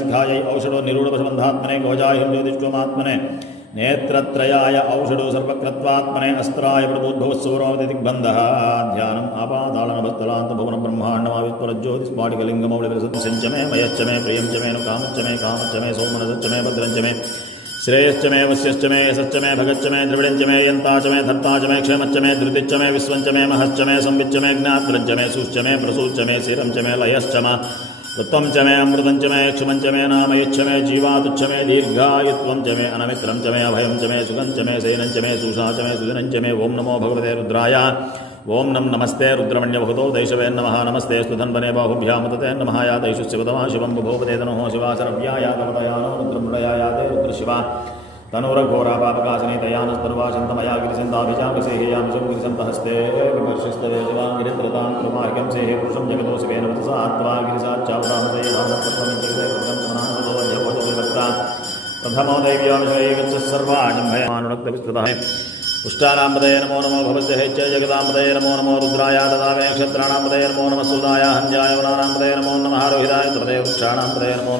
शिखायै औषधो निरूढवशबन्धात्मने गोजाय ज्योतिष्ठोमात्मने नेत्रत्रयाय औषधो सर्वकृत्वात्मने अस्त्राय प्रबोद्धवत्सौरोदिग्बन्धः ध्यानम् आपातालनभस्तलान्तभुवनं ब्रह्माण्डमावित्वरज्योतिस्फाटिकलिङ्गमौलिविरसत्सिञ्च मे मयश्च मे प्रियं च मे नुकामश्च मे कामश्च मे सौमनसश्च मे भद्रञ्च मे श्रेयश्च मे वस्यश्च मे यशश्च मे भगच्च मे द्रविडञ्च मे यन्ता च मे धर्ता च मे क्षेमच्च मे धृतिश्च मे विश्वञ्च मे महश्च मे संविच्च मे ज्ञात्रञ्च मे सुश्च मे प्रसूच्च मे शिरं च मे लयश्च मे तत्त्वं च मे अमृतं च मे क्षमं च मे नामयच्च मे जीवातुच्च मे दीर्घायुत्वं च मे अनमित्रं च मे अभयं च मे सुखं च मे सेनं च मे सुषा च मे सुजनं च मे ओं नमो भगवते रुद्राय ओं नमस्ते रुद्रमण्यभूतो दैशवे नमः नमस्ते स्तुधन्वने बाहुभ्यामुदते नमः या दैशुशिवतमा शिवं बुभोपते तनोः शिवासरभ्या या तवदयानो रुद्रमृडया या ते रुद्रशिवा तनुरघोरा पापकाशिनी तयानस्तर्वाशन्तमया गिरिशन्ताभिजामिषेह्यामिषं गिरिशन्तहस्ते विमर्शिस्तवे शिवां गिरित्रतां कुरुमार्गं सेहे पुरुषं जगतो शिवेन वचसा आत्मा गिरिशाच्चावतामसे भावतत्त्वमित्यते कृतं स्मनान्तोऽध्यभोजविभक्ता प्रथमो दैव्योऽभिषेकच्च सर्वाजम्भयमानुरक्तविस्ततः पुष्टानाम्पदये नमो नमो भवस्य हैत्य जगदाम्पदये नमो नमो रुद्राय ददावे नक्षत्राणाम्पदये नमो नमः सूदाय हन्याय वनानाम्पदये नमो नमः रोहिताय तपदे वृक्षाणाम्पदये नमो